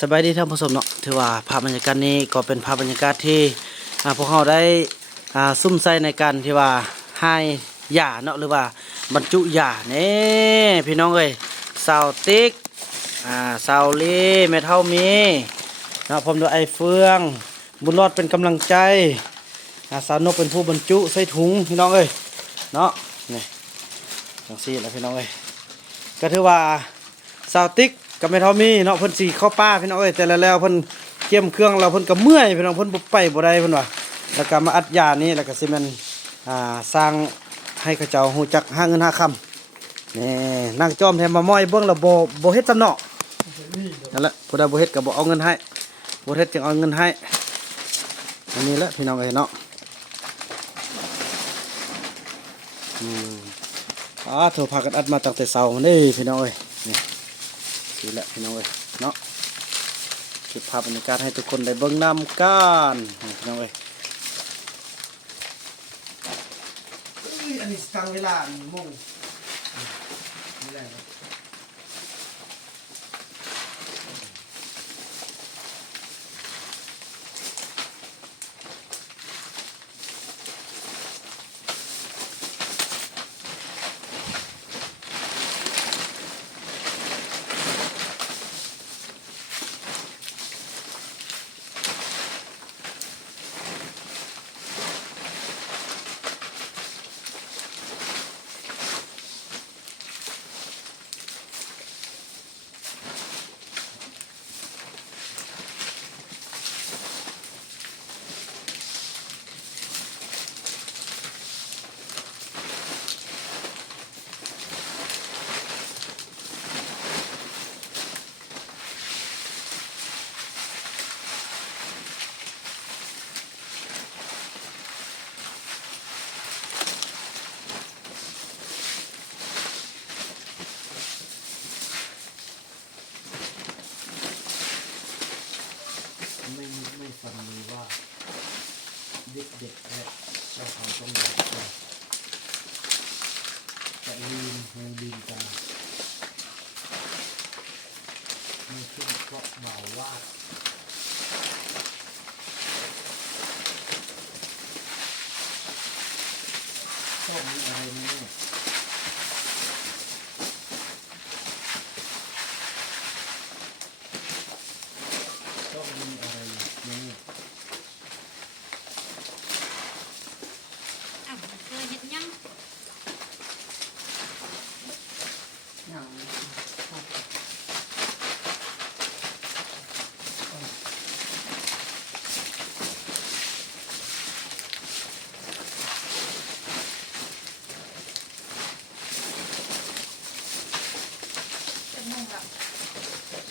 สบายดีท่านผู้ชมเนาะถือว่าภาพบรรยากาศนี้ก็เป็นภาพบรรยากาศที่พวกเราได้ซุ่มใส่ในการที่ว่าให้หญ้าเนาะหรือว่าบรรจุหญ้านี่พี่น้องเอ้ยสาวติ๊กสาวเล่แม่เฒ่ามีเนาะผมด้วยไอ้เฟืองบุญรอดเป็นกำลังใจสาวนกเป็นผู้บรรจุใส่ถุงพี่น้องเอ้ยเนาะนี่จังซี่แหละพี่น้องเอ้ยก็ถือว่าสาวติ๊กกับแม่เฒ่ามีเนาะเพิ่นสิเข้าป่าพี่น้องเอ้ยแต่แล้วเพิ่นเกี่ยมเครื่องเราเพิ่นก็เมื่อยพี่น้องเพิ่นบ่ไปบ่ได้เพิ่นว่าแล้วก็มาอัดยานี้แล้วก็สิแม่นสร้างให้เขาเจ้าฮู้จักหาเงินหาคำนี่นั่งจอมแถมมาม้อยเบิ่งแล้วบ่เฮ็ดซำเนาะนั่นแหละผู้ใดบ่เฮ็ดก็บ่เอาเงินให้บ่เฮ็ดจึงเอาเงินให้อันนี้แหละพี่น้องเอ้ยเนาะโทรพากันอัดมาตั้งแต่เช้านี่พี่น้องเอ้ยนี่สิแหละพี่น้องเอ้ยเนาะเก็บภาพบรรยากาศให้ทุกคนได้เบิ่งนำกันพี่น้องเอ้ยอันนี้ตั้งเวลาโมงนี่แหละไม่ฟังเลยว่าเด็กๆและชาวเขาต้องแบบจะลืมกันไม่ขึ้นเพราะเบาว่าต้องมีอะไรแน่ต้องมีอะไรแน่เคยเห็นยัง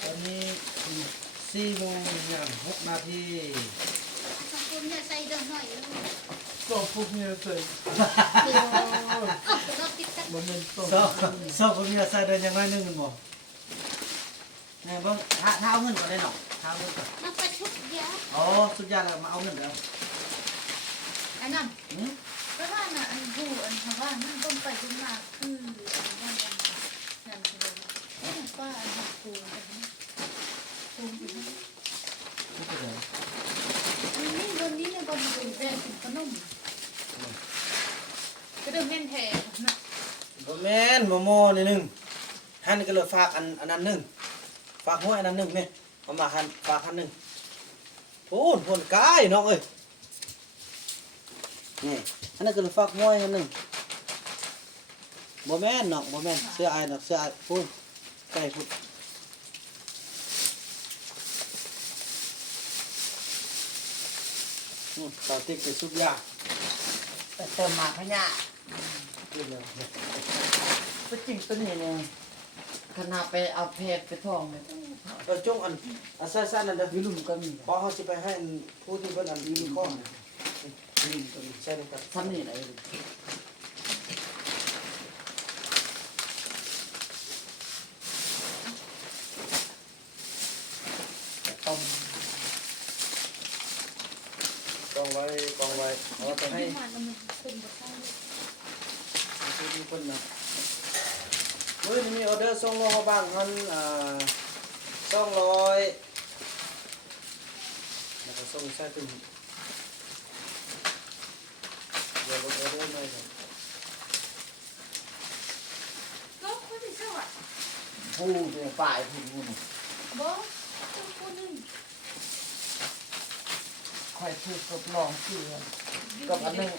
ตอนนี้4 โมงอย่าง6 นาทีขอบคุณเนี่ยใส่เดิมหน่อยแล้วก็พวกเนี้ยใส่ก็ติดกันมันเป็นต้นซอกผมจะใส่เดินยังไงนึงมันบ่แม่เบิ่งถ้าเอาเงินก่อนได้เนาะถ้าเอาเงินก่อน มาประชุมยาอ๋อสุดยอดแล้วมาเอาเงินแล้ว อันนั้นก็ว่าน่ะอันดูอันทว่ามันต้นไปต้นมาคืออันนั่นคือไอ้ป้าอันหักปูกันนะปูอยู่นะนี่วันนี้เนี่ยบอลเป็นแฟนขนมก็เดิมแม่นแท้นะ บ่แม่นโมโมนี่นึงหันก็เลยฝากอันนั้นนึงฝากห้วยอันนั้นนึงนี่เอามาหันฝากหันนึงพูนกายน้องเอ้ยนี่อันนั้นก็เลยฝากห้วยอันนึงบ่แม่นเนาะบ่แม่นเสื้ออายเนาะเสื้ออายพูนใกล้พูนตาติ๊กไปซุปยาเติมมาพะยะ เรื่องเลย ก็จริงตัวนี้เนี่ยขนาดไปเอาเพชรไปทองเลย จงอันสั้นๆนั่นเด้อ วิลุมก็มี พอเขาสิไปให้ผู้ที่เพิ่นอันยูนิคอร์นลิงตัวนี้ใช่เลยครับ ทำนี่ไหนต้ม กองไว้เอาไปให้ มันคนบ่เข้า ผู้ที่เพิ่นนะมื้อนี้มีออเดอร์ส่งลงมาบ้างหัน200 ใส่เป็นเดี๋ยวเราได้ไหมครับ ก็คนที่ชอบ ผู้เนี่ยฝ่ายผู้นู่น บ่ต้องคนนึง ค่อยชื่อกับน้องชื่อกับอันหนึง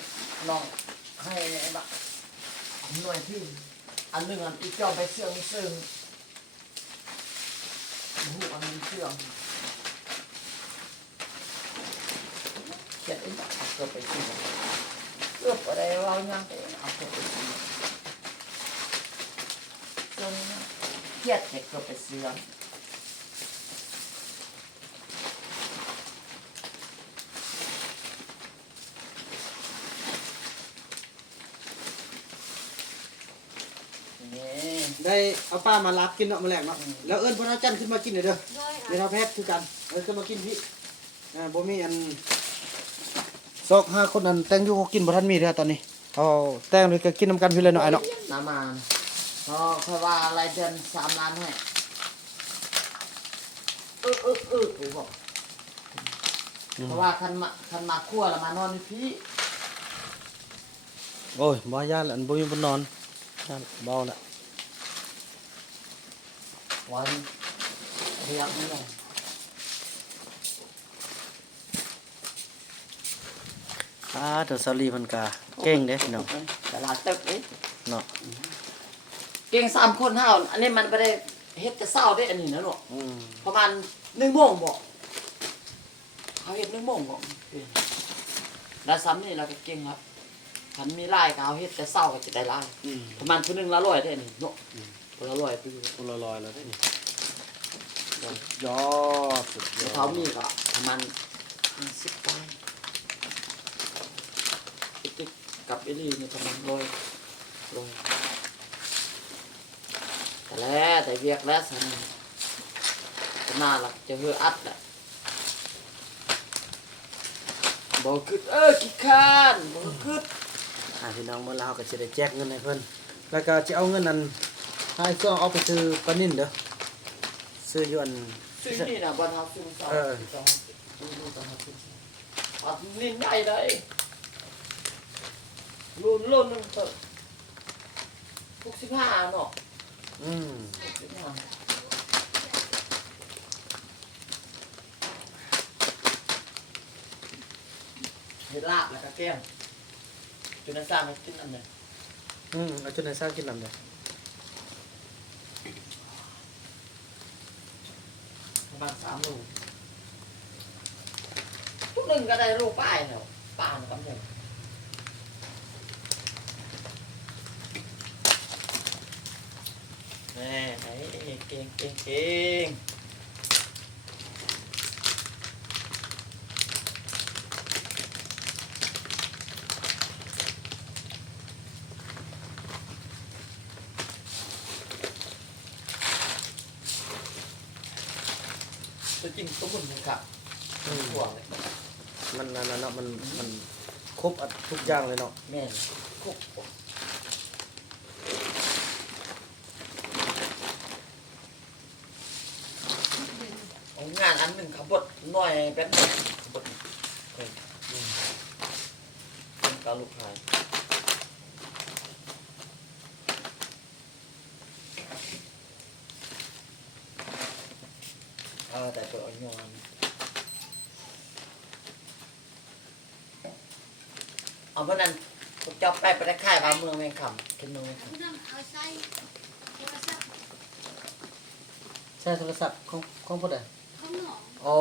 น้องให้บักหน่วยที่อันหนึงอันอีกเจ้าไปเสื่องซึ่งหูอันนี้เสื่องเขียนเองเอาเกือบไปซื้อเกือบอะไรเรายังไปเอาเกือบไปซื้อจนเครียดเด็กเกือบไปซื้อนี่ ได้เอาป้ามารับกินเนาะมื้อแรกเนาะแล้วเอิ้นพระจันทร์ขึ้นมากินหน่อยเด้อ ด้วย เดี๋ยวเราแพทย์คือกันขึ้นมากินพี่บ่มีอันซอก5คนอันแต่งอยู่เขากินบ่ทันมีเด้อตอนนี้เอาแต่งเลยก็กินนํกันพี่เลยเนาะไอ้เนาะ น้ำมันก็ค่อยว่ารายเดือน3 ล้านให้กูบอกเพราะว่าคันมาคั่วแล้วมานอนในพี่ โอ้ยบ่ย่านละอันบ่มีบ่นอนย่านเบาละ วันเรียกไม่ได้ เดี๋ยวซาลีเพิ่นก็เก่งเด้พี่น้อง ตลาดตึกเอ้ย เนาะ เก่ง3 คนเท่าอันนี้มันไม่ได้เฮ็ดแต่เศร้าได้อันนี้นะลูก อืม ประมาณ1 โมงบอกเขาเฮ็ด1 โมงบอกแล้วซ้ำนี่เราก็เก่งครับคันมีไล่ก็เอาเฮ็ดแต่เศร้าก็จะได้ไล่ อืม ประมาณคนหนึงละ100ได้อันนี้เนาะคนละ100ไปอยู่ คนละลอยแล้วได้นี่ยอดสุดยอด เขามีก็ประมาณ50ไปติ๊กกับเอลี่นี่ประมาณ100แต่แล้วแต่เวียกแล้วสันก็น่ารักจะเฮืออัดแหละบ่คิดขี้คร้านบ่คิด พี่น้องเมื่อแล้วเราก็สิได้แจกเงินให้เพิ่นแล้วก็จะเอาเงินนั้นให้เครื่องเอาไปซื้อปลานิ่นเด้อซื้ออยู่อัน ซื้อนี่นะบ้านเฮาซื้อเสา เออ ดูตามซื้ออัดนี่ใหญ่เลยรุ่นนึงเปิด65เนาะ อืม เฮ็ดลาบแล้วก็แก้มจนนั้นสร้างให้กินอันนั้น เอาจนได้สร้างกินนำเด้อ ประมาณ3 ลูกทุกหนึ่งก็ได้ลูกป้ายแล้วป้ามันกำเนิดแม่ไหนเก่งตัวจริงตัวบุญเลยครับห่วงเลย มันนั่นน่ะเนาะมันครบทุกอย่างเลยเนาะ แม่นคุกเอางานอันหนึ่งขับบดหน่อยแป๊บนึงขับบดเป็นการลูกชายแต่ตัวอ่อนยอนเอาเพราะนั้นพวกเจ้าไปได้ค่ายบ้านเมืองแมงคำขึ้นเมืองแมงค ผู้นำเอาใส่โทรศัพท์ ใช้โทรศัพท์ของผู้ใด ข้างนอก อ๋อ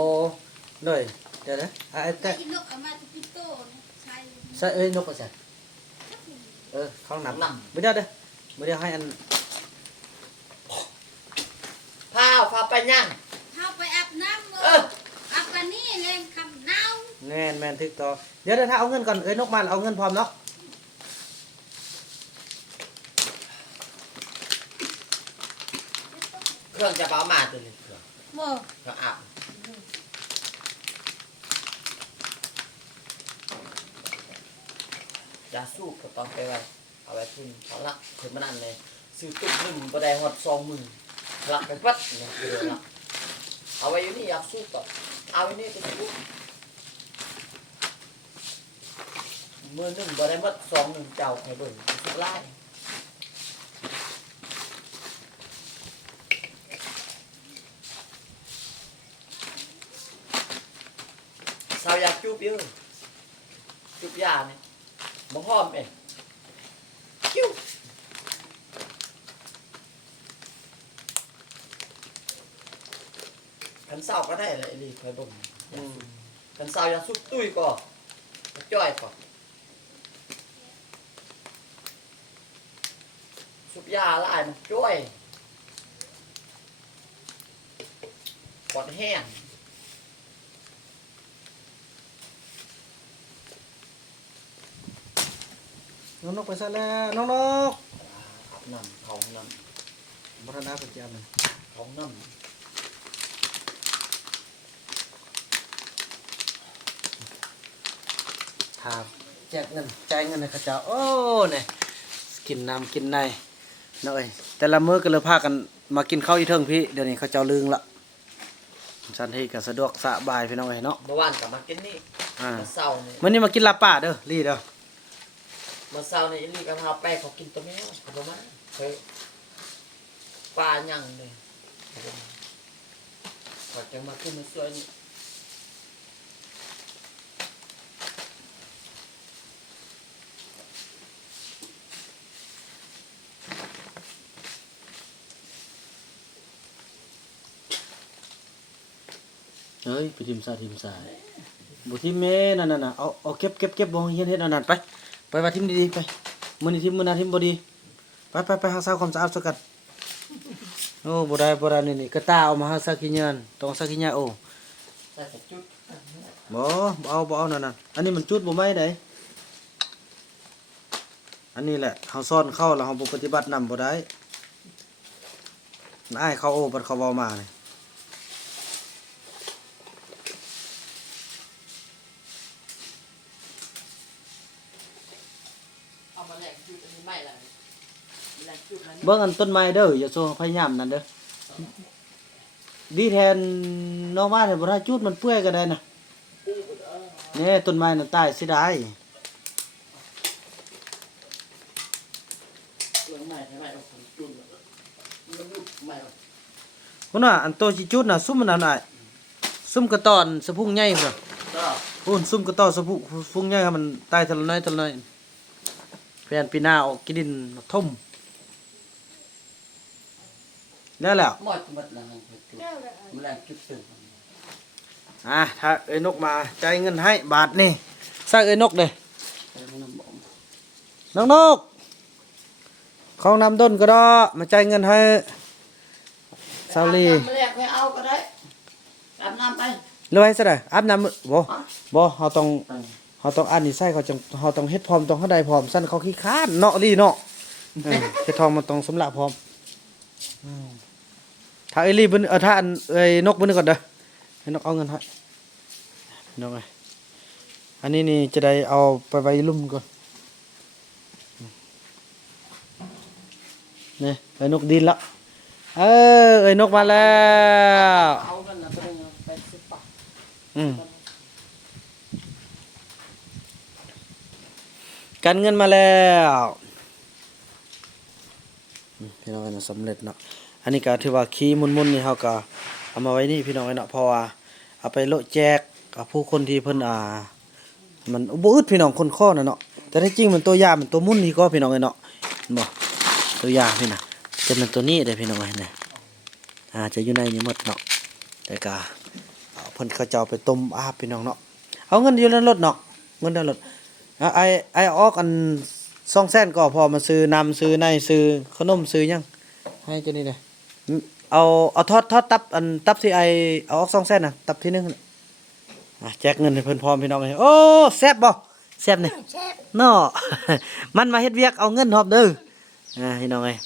เลยเดี๋ยวนะไอ้ แต่ แต่ อีนกเอามาตุกิโต้ใส่ ใส่นกก็ใส่ข้างหนำไม่ได้เด้อไม่ได้ให้อัน ำพาไปย่าง เข้าไปอาบน้ำอาบกันนี่แรงคำเน่า แม่นทึกต่อเดี๋ยวถ้าเอาเงินก่อนนกมาเอาเงินพร้อมเนาะ เครื่องจะเปล่ามาตัวนี้เครื่อง บ่ เครื่องอาบยาสูบก็ต้องไปไว้เอาไว้ทุนเขาละคนมันนั่นเลยซื้อตุ๊กหนึ่งก็ได้หด20,000ลักไปปัดเนี่ยคือละเอาไว้อยู่นี่ยาสูบก่อนเอาไว้นี่ไปสูบ มือหนึ่งบ่ได้หมดสองหนึ่งเจ้าให้เบิ่งสุดไล่สาวอยากจูบเยอะจูบยาเนี่ยบ่หอมเองจิ้วขันสาวก็ได้เลยไอ้ลีเคยบ่งขันสาวอยากสุดตุ้ยก่อนจ้อยก่อนสุบยาลายมันจ้อยปอดแห้ง น้องนกไปซะแล้วน้องนก อาบน้ำท้องน้ บรรณาประจำ ำท้องน้ ถามแจกเงินจ่ายเงินให้เขาเจ้าโอ้เนี่ยกินน้ำกินในเนาะเอ้ยแต่ละมื้อก็เลยพากันมากินข้าวอีเทิงพี่เดี๋ยวนี้เขาเจ้าลืงละสันที่ก็สะดวกสบายพี่น้องเอ้ยเนาะ ำเมื่อวานกลับมากินนี่ อ่า เมื่อเช้านี่ มื้อนี้มากินลาบป่าเด้อลี่เด้อ เมื่อเช้านี่อีลี่กับพาแป้เขากินตัวแมวเขาบอกมาเคยปลาหยังเลยเขาจะมาขึ้นมาสวยนี่ เฮ้ยไปทิมซาบ่ทิมแม่นั่นน่ะเอาเก็บบ่เฮียนเฮ็ดอันนั้นไปว่าทิมดีๆไปมื้อนี้ทิมมื้อหน้าทิมบ่ดีไปหาสาวความสะอาดซะกันโอ้บ่ได้นี่กระตาเอามาหาสักกิญานต้องสักกิญาโอ้ ใส่แต่จุด บ่เอานั่นน่ะอันนี้มันจุดบ่ไหม้ได้อันนี้แหละเฮาซ่อนเข้าแล้วเฮาบ่ปฏิบัตินำบ่ได้มันอ้ายเขาโอ้บัดเขาเว้ามานี่ เอามาแหลกจุดอันนี้ไม่ละแหลกจุดนั้น เบิ่งอันต้นไม้เด้ออย่าโซพยายามนั่นเด้อดีแทนน้องมาแต่บ่ได้จุดมันเปื่อยก็ได้นะนี่ต้นไม้น่ะตายเสิได้ ตัวใหม่ใช่ไหมเอาของจุดมันยุบใหม่เอา พุ่นน่ะอันโตสิจุดน่ะซุ่มมันนั่นน่ะซุ่มกระตอนสะพุงใหญ่พุ่นน่ะ ก็ พุ่นซุ่มกระตอนสะพุงใหญ่ให้มันตายทีละน้อยแฟนปีหน้าออกกินดินทุ่มแล้วแหละ หมดหมดแล้วจุดมันแหลกจุดตึง ถ้าเอ้ยนกมาจ่ายเงินให้บาทนี่ซากเอ้ยนกเด้ น้องนกของน้ำด้นก็ได้มาจ่ายเงินให้ซาลี อาบน้ำมาแหลกไม่เอาก็ได้อาบน้ำไป เลือกให้ซะได้อาบน้ำบ่เขาต้องอ่านนิสัยเขาจังเขาต้องเฮ็ดพร้อมต้องเขาได้พร้อมสั้นเขาขี้ค้านเนาะลีเนาะเฮ็ดทองมันต้องสำลักพร้อมถ้าไอ้ลีเบิ่นถ้าอันไอ้นกเบิ่นก่อนเด้อให้นกเอาเงินให้นกเอ้ยอันนี้นี่จะได้เอาไปไว้ลุ่มก่อนนี่ไอ้นกดินละไอ้นกมาแล้ว เอากันนะไปสิบบาท กันเงินมาแล้วพี่น้องนะสำเร็จเนาะอันนี้ก็ถือว่าขี้มุนๆนี่เขาก็เอามาไว้นี่พี่น้องเนาะเพราะว่าเอาไปโละแจกกับผู้คนที่เพิ่นมันบ่อึดพี่น้องคนข้อน่ะเนาะแต่ถ้าจริงมันตัวยามันตัวมุ่นนี่ก็พี่น้องเนาะเห็นบ่ตัวยาพี่น่ะจะเป็นตัวนี้ได้พี่น้องเนี่ยจะอยู่ในนี้หมดเนาะแต่ก็เพิ่นเขาจะเอาไปต้มอาบพี่น้องเนาะเอาเงินอยู่ในรถเนาะเงินในรถไอออกอัน200,000ก็พอมาซื้อน้ำซื้อในซื้อขนมซื้อหยังให้เจ้านี่เลยเอาทอดตับอันตับที่ไอเอาออก200,000น่ะตับที่1น่ะแจกเงินให้เพิ่นพร้อมพี่น้องโอ้แซ่บบ่แซ่บนี่เนาะ มันมาเฮ็ดเวียกเอาเงินพร้อมเด้อพี่น้องเอ้ย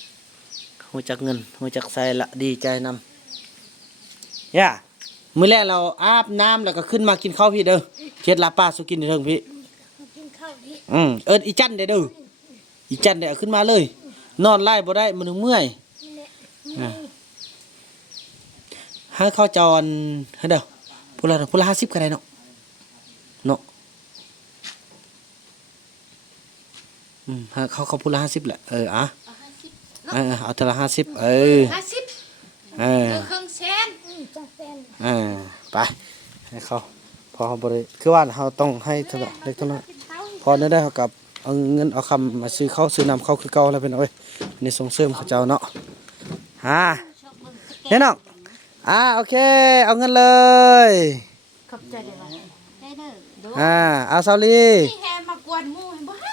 ฮู้จักเงินฮู้จักใส่ละดีใจนำย่ามื้อแรกเราอาบน้ำแล้วก็ขึ้นมากินข้าวพี่เด้อเฮ็ดลาบป้าสุกินเถิงพี่ กินข้าวที่ เอิ้นอีจันเด้ออีจันเด้อขึ้นมาเลย นอนไล่บ่ได้มื้อนึงเมื่อย นี่ ให้เข้าจรให้เด้อผู้ละ50ก็ได้เนาะ เขาพูดละ50แหละอ่ะ เอา50 เอ เนาะ เอาเทอละ50 50 เออ เครื่องแสน ไปให้เขาพอเขาบริคือว่าเขาต้องให้เท่าไหร่เล็กเท่านั้นพอได้เขากับเอาเงินเอาคำมาซื้อเขาซื้อนำเขาคือเก่าแล้วเป็นเอ้ยนี่ส่งเสริมเขาเจ้าเนาะเนี่ยน้องโอเคเอาเงินเลย ขอบใจเลยว่ะได้เด้อดู เอาซาลี นี่แฮมากวนหมู่เห็นบ่ฮะ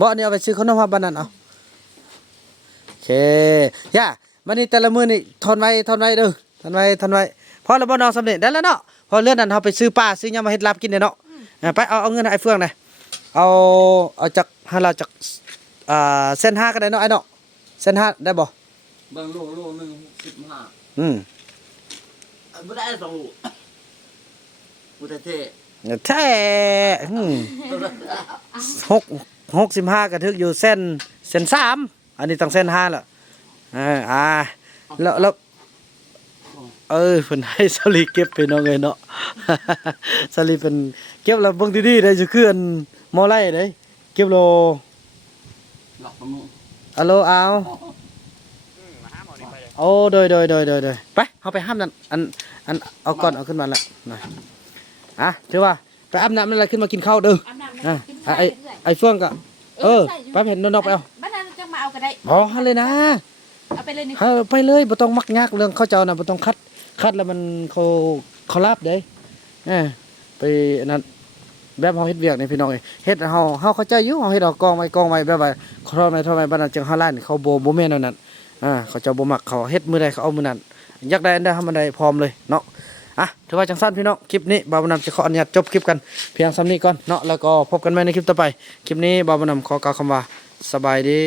บ่อันนี้เอาไปซื้อขนมฮับบ้านนั่นเอาโอเคย่ามันนี่แต่ละมื้อนี่ทนไว้เด้อทนไว้พอแล้วบ่น้องสำเร็จได้แล้วเนาะพอเลื่อนนั้นเฮาไปซื้อปลาซื้อหยังมาเฮ็ดลาบกินเด้อเนาะไปเอาเงินให้ไอ้เฟืองหน่อยเอาจากให้เราจากเส้น5ก็ได้เนาะไอ้เนาะเส้น5ได้บ่ เบิ่งโลนึง65 อืม บ่ได้2โลบ่ได้เท่ แท้65ก็ถึกอยู่เส้น3อันนี้ต้องเส้น5แล้วแล้วเพิ่นให้สลีเก็บไปน้องเอ้ยเนาะ สลีเป็นเก็บแล้วเบิ่งดีๆได้สิคืออันมอไล่เด้เก็บโล หลอกมัน อะโลเอาโอ้โดยไปเฮาไปห้ามนั่นอันเอาก่อนเอาขึ้นมาละหน่อยถือว่าไปอาบน้ำนั่นแหละขึ้นมากินข้าวเด้อ อาบน้ำแล้วกินข้าว ไอ้เฟื่องก็ไปเห็นนอกไปเอา บ้านนั้นจะมาเอาก็ได้ ฮั่นเลยนะ เอาไปเลยนี่ ไปเลยบ่ต้องมักยากเรื่องเขาเจ้าน่ะบ่ต้องคัดแล้วมันเขาลาบเด้ไปนั่นแบบเฮาเฮ็ดเวียกนี่พี่น้องเอ้ยเฮ็ดเฮาเข้าใจอยู่เฮาเฮ็ดเอากองไว้แบบว่าทอดไว้บ้านนั้นจังเฮาร้านเขาบ่แม่นนั่นเขาเจ้าบ่มักเขาเฮ็ดมื้อใดเขาเอามื้อนั้นอยากได้อันใดทำอันใดพร้อมเลยเนาะถือว่าจังซั่นพี่น้องคลิปนี้บ่าวบ่นำจะขออนุญาตจบคลิปกันเพียงส่ำนี้ก่อนเนาะแล้วก็พบกันใหม่ในคลิปต่อไปคลิปนี้บ่าวบ่นำขอกล่าวคำว่าสบายดี